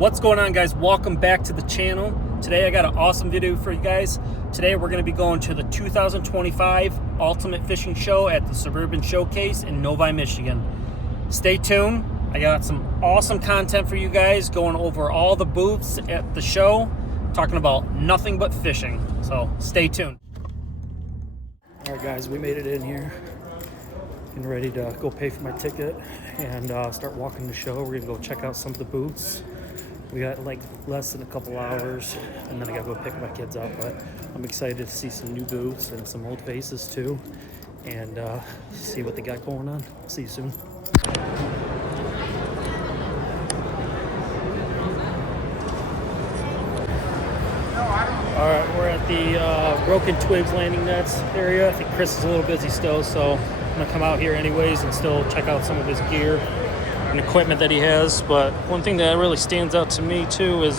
What's going on, guys? Welcome back to the channel. Today I got an awesome video for you guys. Today we're going to be going to the 2025 Ultimate Fishing Show at the Suburban Showcase in Novi, Michigan. Stay tuned. I got some awesome content for you guys, going over all the booths at the show, talking about nothing but fishing. So stay tuned. All right, guys, we made it in here. Getting ready to go pay for my ticket and start walking the show. We're gonna go check out some of the booths. We got like less than a couple hours, and then I gotta go pick my kids up. But I'm excited to see some new booths and some old faces too, and see what they got going on. See you soon. All right, we're at the Broken Twigs landing nets area. I think Chris is a little busy still, so I'm gonna come out here anyways and still check out some of his gear and equipment that he has. But one thing that really stands out to me too is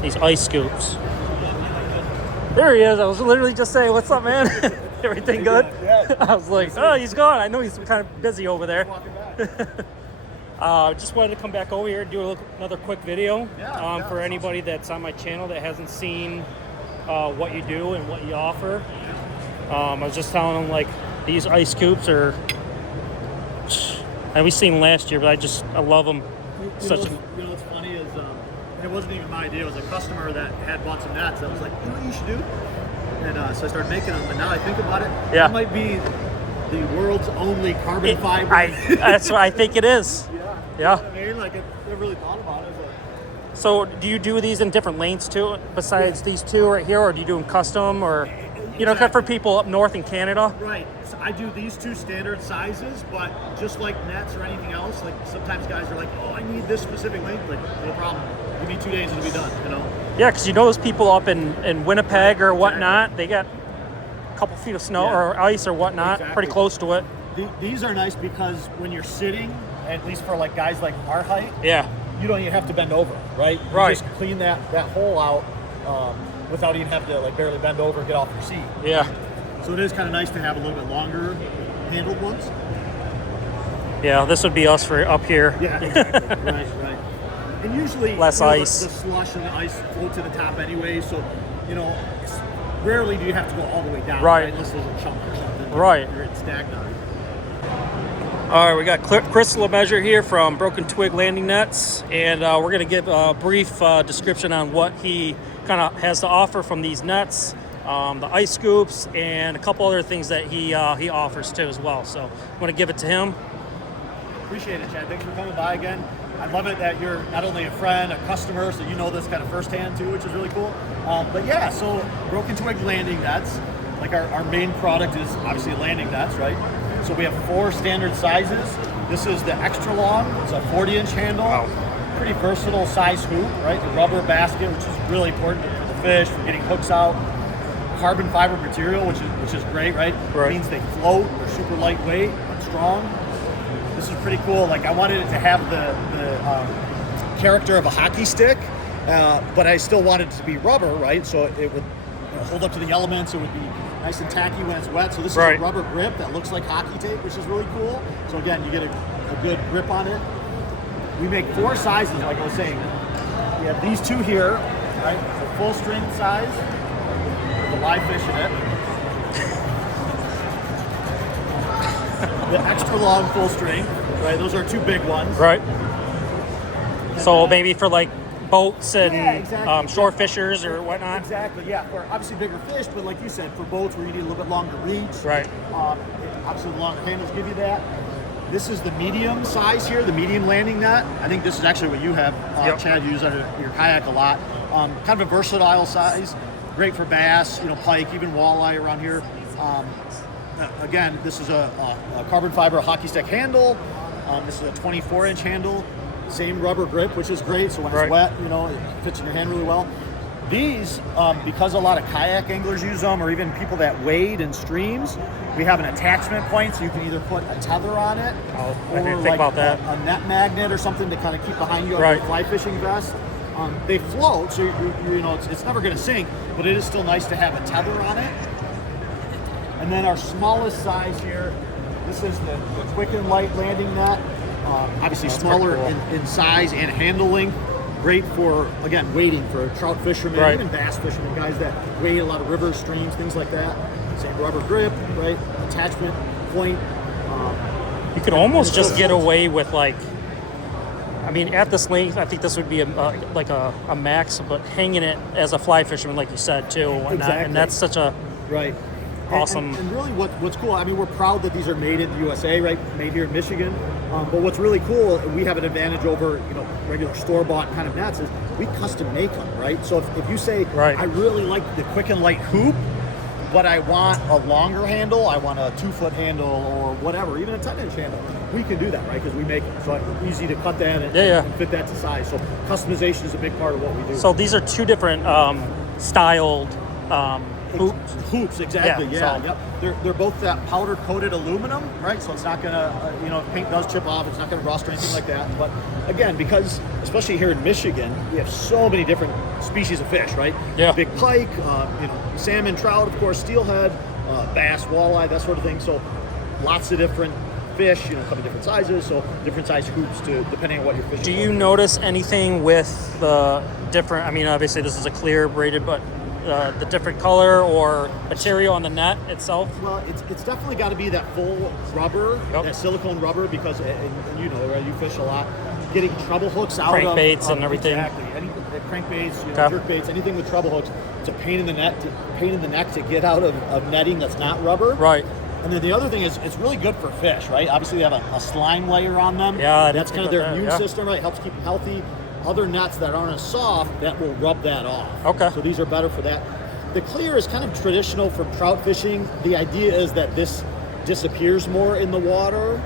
these ice scoops. There he is. I was literally just saying, what's up, man? Everything good? Yeah. I was like, oh, he's gone. I know he's kind of busy over there. Just wanted to come back over here and do another quick video for anybody that's on my channel that hasn't seen what you do and what you offer. I was just telling them, like, these ice scoops are, and we seen them last year, but I love them. You know what's funny is, it wasn't even my idea. It was a customer that had bought some nets that was like, you know what you should do? And so I started making them, and now I think about it, that might be the world's only carbon fiber. That's what I think it is. Yeah. You know what I mean? Like, I never really thought about it. But... So, do you do these in different lanes too, besides these two right here, or do you do them custom, or, you know, for people up north in Canada? Right. So I do these two standard sizes, but just like nets or anything else, like sometimes guys are like, oh, I need this specific length. Like, no problem. Give me 2 days, it'll be done, you know? Yeah, because you know those people up in Winnipeg or whatnot, they got a couple feet of snow or ice or whatnot, pretty close to it. These are nice because when you're sitting, at least for like guys like our height, you don't even have to bend over, right? You just clean that hole out without even having to like barely bend over and get off your seat. Yeah. So it is kind of nice to have a little bit longer handled ones. Yeah, this would be us for up here. Yeah, exactly. right. And usually less ice. The slush and the ice float to the top anyway, so rarely do you have to go all the way down, right? Unless there's a chunk or something. Right. You're at stagnant. All right, we got Chris LeMessurier here from Broken Twig Landing Nets, and we're going to give a brief description on what he kind of has to offer from these nets, the ice scoops, and a couple other things that he offers too as well. So I'm going to give it to him. Appreciate it, Chad. Thanks for coming by again. I love it that you're not only a friend, a customer, so you know this kind of firsthand too, which is really cool. But yeah, so Broken Twig landing nets, like our main product is obviously landing nets, right? So we have 4 standard sizes. This is the extra long. It's a 40-inch handle. Wow. Pretty versatile size hoop, right? The rubber basket, which is really important for the fish, for getting hooks out. Carbon fiber material, which is great, right? It means they float. They're super lightweight but strong. This is pretty cool. Like, I wanted it to have the character of a hockey stick, but I still wanted it to be rubber, right? So it would hold up to the elements. It would be nice and tacky when it's wet. So this is a rubber grip that looks like hockey tape, which is really cool. So again, you get a good grip on it. We make 4 sizes, like I was saying. We have these 2 here, right? The full string size, with the live fish in it. The extra long full string, right? Those are 2 big ones. Right. So maybe for like boats and shore fishers or whatnot. Exactly, yeah. For obviously bigger fish, but like you said, for boats where you need a little bit longer reach. Right. Obviously the longer handles give you that. This is the medium size here, the medium landing net. I think this is actually what you have, Chad. You use on your kayak a lot. Kind of a versatile size, great for bass, pike, even walleye around here. Again, this is a carbon fiber hockey stick handle. This is a 24-inch handle. Same rubber grip, which is great. So when it's wet, it fits in your hand really well. These, because a lot of kayak anglers use them, or even people that wade in streams, we have an attachment point, so you can either put a tether on it, or like a net magnet or something to kind of keep behind you on your fly fishing vest. They float, so it's never going to sink, but it is still nice to have a tether on it. And then our smallest size here, this is the quick and light landing net. Obviously That's smaller pretty cool. in size and handle length. Great for, again, wading for trout fishermen, Right. even bass fishermen, guys that wade a lot of rivers, streams, things like that. Same rubber grip, right? Attachment point. You could almost just get away with like, I mean, at this length, I think this would be like a max, but hanging it as a fly fisherman, like you said too, and, Exactly. and that's such a Right. awesome. And really what's cool, I mean, we're proud that these are made in the USA, right? Made here in Michigan. But what's really cool, we have an advantage over, regular store-bought kind of nets, is we custom make them, right? So if you say, Right. I really like the quick and light hoop, but I want a longer handle, I want a 2-foot handle or whatever, even a 10-inch handle, we can do that, right? Because we make it so it's easy to cut that and fit that to size. So customization is a big part of what we do. So these are two different styled hoops. Hoops, exactly. Yeah, Yeah, so- yep. They're both that powder coated aluminum, right? So it's not gonna, if paint does chip off, it's not gonna rust or anything like that. But again, because especially here in Michigan, we have so many different species of fish, right? Yeah. Big pike, salmon, trout, of course, steelhead, bass, walleye, that sort of thing. So lots of different fish, come in different sizes. So different size hoops depending on what you're fishing. Do you notice anything with the different? I mean, obviously this is a clear braided, but the different color or material on the net itself? Well, it's definitely got to be that full rubber, Yep. that silicone rubber, because right, you fish a lot. Getting treble hooks out of Crankbaits and everything. Exactly. Any crankbaits, Okay. jerk baits, anything with treble hooks. It's a pain in the neck to get out of netting that's not rubber. Right. And then the other thing is, it's really good for fish, right? Obviously, they have a slime layer on them. Yeah, I that's didn't kind of think their about that, immune yeah. system, right? Helps keep them healthy. Other nets that aren't as soft, that will rub that off. Okay. So these are better for that. The clear is kind of traditional from trout fishing. The idea is that this disappears more in the water,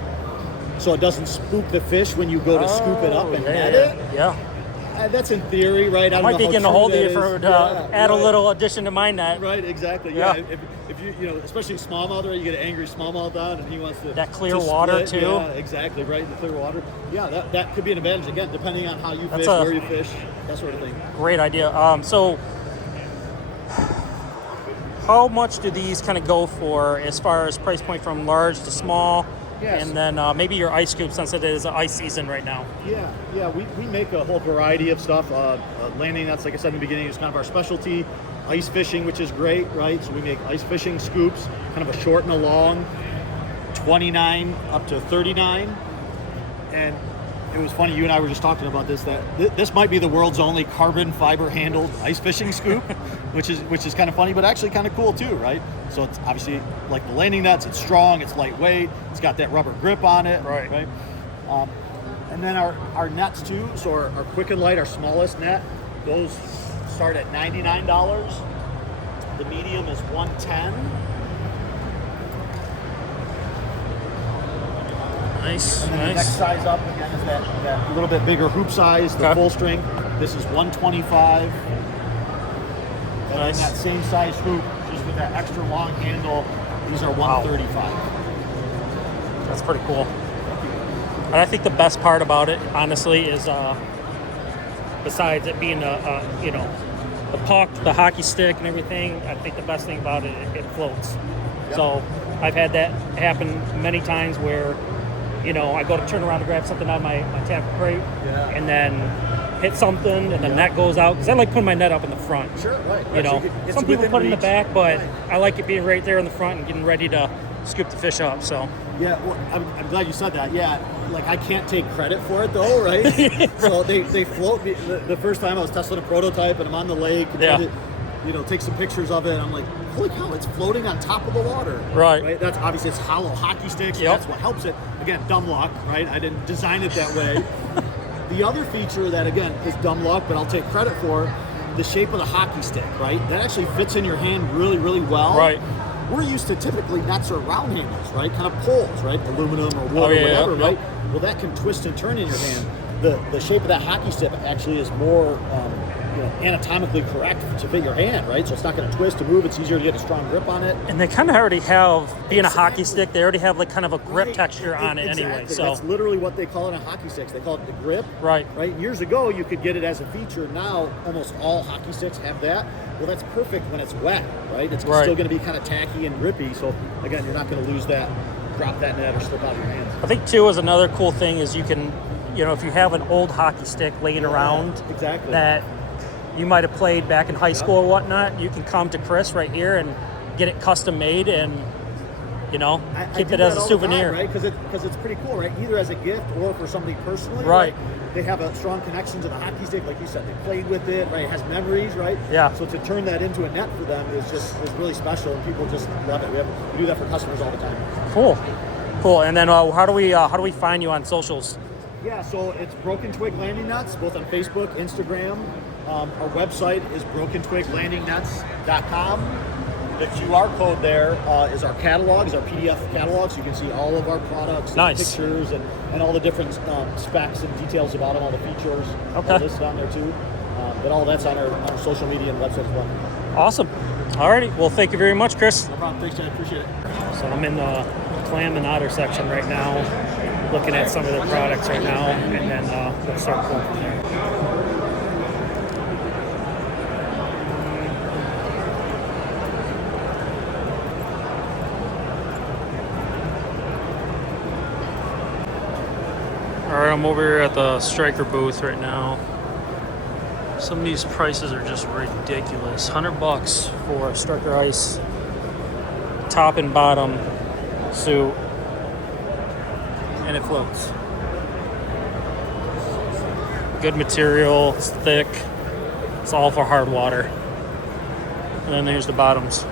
so it doesn't spook the fish when you go to scoop it up and net it. Yeah. That's in theory, right? I don't Might know be how getting a true hold of that you is. for Yeah, add a right. little addition to my net. Right, exactly. Yeah. Yeah. If you, especially smallmouth, right? You get an angry smallmouth out, and he wants to That clear to water, split. too. Yeah, exactly. Right, the clear water. Yeah, that could be an advantage again, depending on how you That's fish, where you fish, that sort of thing. Great idea. So how much do these kind of go for as far as price point from large to small? Yes. And then maybe your ice scoop, since it is ice season right now. Yeah. We make a whole variety of stuff. Landing nets, like I said in the beginning, is kind of our specialty. Ice fishing, which is great, right? So we make ice fishing scoops, kind of a short and a long, 29 up to 39. And it was funny, you and I were just talking about this, that this might be the world's only carbon fiber handled ice fishing scoop, which is kind of funny, but actually kind of cool too, right? So it's obviously like the landing nets, it's strong, it's lightweight, it's got that rubber grip on it, Right. And then our nets too, so our quick and light, our smallest net, those start at $99. The medium is $110. Nice. And then the next size up again is that little bit bigger hoop size, the Okay. full string. This is $125. And Nice. then that same size hoop, just with that extra long handle, these are $135. That's pretty cool. And I think the best part about it, honestly, is besides it being the puck, the hockey stick, and everything, I think the best thing about it floats. Yep. So I've had that happen many times where, I go to turn around to grab something out of my tackle crate, Yeah. and then hit something, and the net goes out. Because I like putting my net up in the front. Sure, right. It's Some people within put it in the reach. back, but Right. I like it being right there in the front and getting ready to scoop the fish up. So Yeah, well, I'm glad you said that. Yeah, like I can't take credit for it though, right? So they float me. The first time I was testing a prototype and I'm on the lake and Yeah. trying to, take some pictures of it. I'm like, holy cow, it's floating on top of the water. Right. That's obviously it's hollow hockey sticks. Yep. That's what helps it. Again, dumb luck, right? I didn't design it that way. The other feature that again is dumb luck, but I'll take credit for, the shape of the hockey stick, right? That actually fits in your hand really, really well. Right. We're used to typically nets or round handles, right? Kind of poles, right? Aluminum or wood Oh, yeah, or whatever, yeah. right? Well, that can twist and turn in your hand. The shape of that hockey stick actually is more anatomically correct to fit your hand, right? So it's not going to twist or move. It's easier to get a strong grip on it. And they kind of already have, being a hockey Exactly. stick, they already have like kind of a grip Right. texture on it anyway. Exactly. So That's literally what they call it on hockey sticks. They call it the grip. Right. Right. Years ago, you could get it as a feature. Now, almost all hockey sticks have that. Well, that's perfect when it's wet, right? It's Right. still going to be kind of tacky and grippy. So again, you're not going to lose that drop that net or slip out of your hands. I think too is another cool thing is you can, if you have an old hockey stick laying around exactly that you might have played back in high school or whatnot, you can come to Chris right here and get it custom made and keep it as a souvenir, right? Because it's pretty cool, right? Either as a gift or for somebody personally, right? They have a strong connection to the hockey stick, like you said. They played with it, right? It has memories, right? Yeah. So to turn that into a net for them is really special, and people just love it. We do that for customers all the time. Cool. And then how do we find you on socials? Yeah, so it's Broken Twig Landing Nets, both on Facebook, Instagram. Our website is brokenTwigLandingNets.com. The QR code there is our catalogs, our PDF catalogs. You can see all of our products, and pictures, and all the different specs and details about them, all the features. Okay. All listed on there too. But all that's on our social media and website as well. Awesome. Alrighty. Well, thank you very much, Chris. No problem. Thanks, Chad. Appreciate it. So I'm in the clam and otter section right now, looking at some of their products right now, and then we'll start going from there. Alright, I'm over here at the Striker booth right now. Some of these prices are just ridiculous. $100 for a Striker Ice top and bottom suit, and it floats. Good material, it's thick, it's all for hard water. And then there's the bottoms.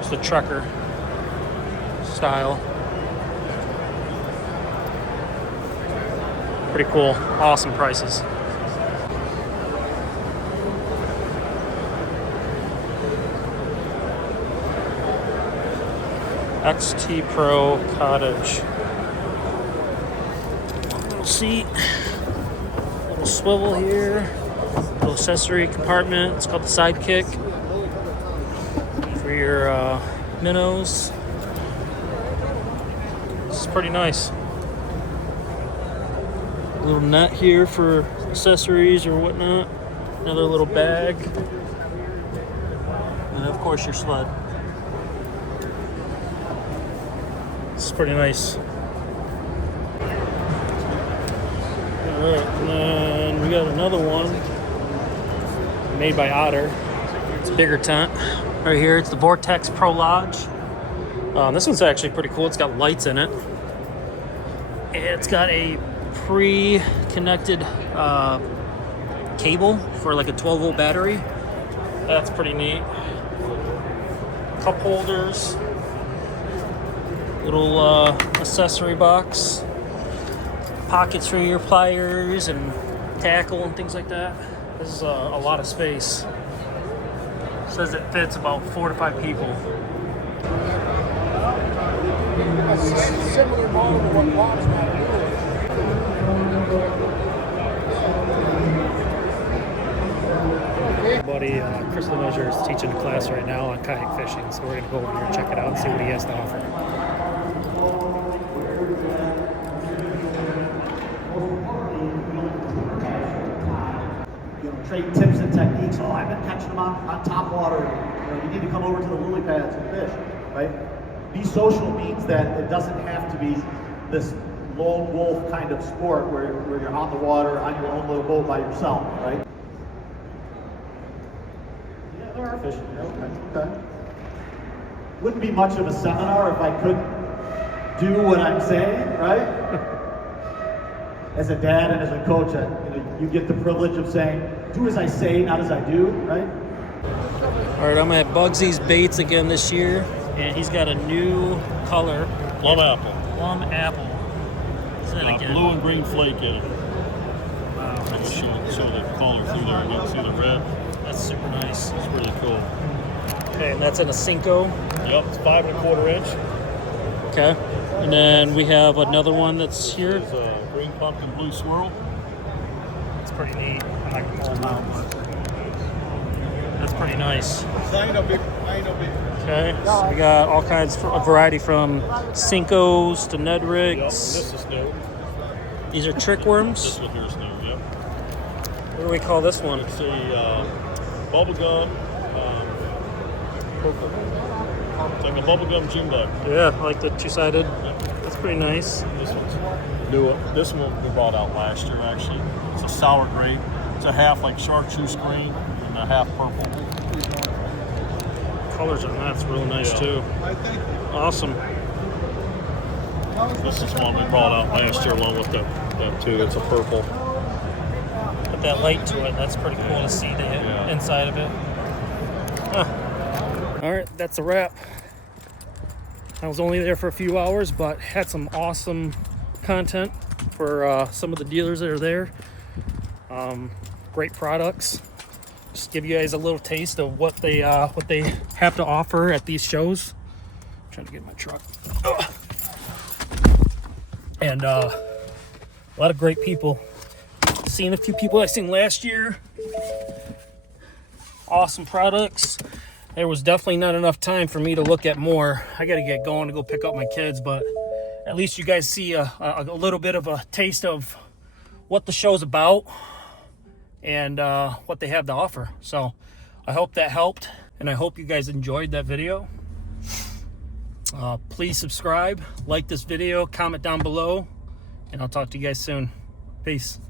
It's the trucker style. Pretty cool, awesome prices. XT Pro Cottage. Little seat, little swivel here, little accessory compartment. It's called the Sidekick for your minnows. This is pretty nice. Little net here for accessories or whatnot. Another little bag, and of course your sled. It's pretty nice. Alright, and then we got another one made by Otter. It's a bigger tent right here. It's the Vortex Pro Lodge. This one's actually pretty cool. It's got lights in it. It's got a pre-connected cable for like a 12-volt battery. That's pretty neat. Cup holders. Little accessory box, pockets for your pliers and tackle and things like that. This is a lot of space. It says it fits about 4 to 5 people. Similar model to what Bob's got to Buddy, Chris Lemeasure is teaching a class right now on kayak fishing, so we're going to go over here and check it out and see what he has to offer. Trade tips and techniques. Oh, I've been catching them on top water. You need to come over to the lily pads and fish, right? Be social means that it doesn't have to be this lone wolf kind of sport where you're on the water on your own little boat by yourself, right? Yeah, there are fishing. Okay. Wouldn't be much of a seminar if I couldn't do what I'm saying, right? As a dad and as a coach, you get the privilege of saying, do as I say, not as I do, right? All right, I'm at Bugsy's Baits again this year, and he's got a new color. Plum apple. Plum apple. Say that again. Blue and green flake in it. Wow, I'll that's show the color through there, and you can see the red. That's super nice. It's really cool. Okay, and that's in a Cinco. Yep, it's 5 1/4 inch. Okay, and then we have another one that's here. It's a green pumpkin blue swirl. It's pretty neat. I'm not gonna pull them out, but that's pretty nice. Okay, so we got all kinds of variety from Cincos to Ned Yep, rigs. this is new. These are trick worms. This one here is new, yep. What do we call this one? It's a bubblegum purple. It's like a bubblegum gym bag. Yeah, I like the two-sided. That's pretty nice. This one's new. This one we brought out last year, actually. It's a sour grape. It's a half like chartreuse green and a half purple. Colors on that's real nice Yeah. too. Awesome. This is one we brought out last year along with that too. It's a purple. Put that light to it. That's pretty cool to see the inside of it. Huh. All right, that's a wrap. I was only there for a few hours, but had some awesome content for some of the dealers that are there. Great products. Just give you guys a little taste of what they have to offer at these shows. I'm trying to get my truck. Ugh. And a lot of great people. Seen a few people I seen last year. Awesome products. There was definitely not enough time for me to look at more. I got to get going to go pick up my kids, but at least you guys see a little bit of a taste of what the show's about and what they have to offer. So I hope that helped, and I hope you guys enjoyed that video. Please subscribe, like this video, comment down below, and I'll talk to you guys soon. Peace.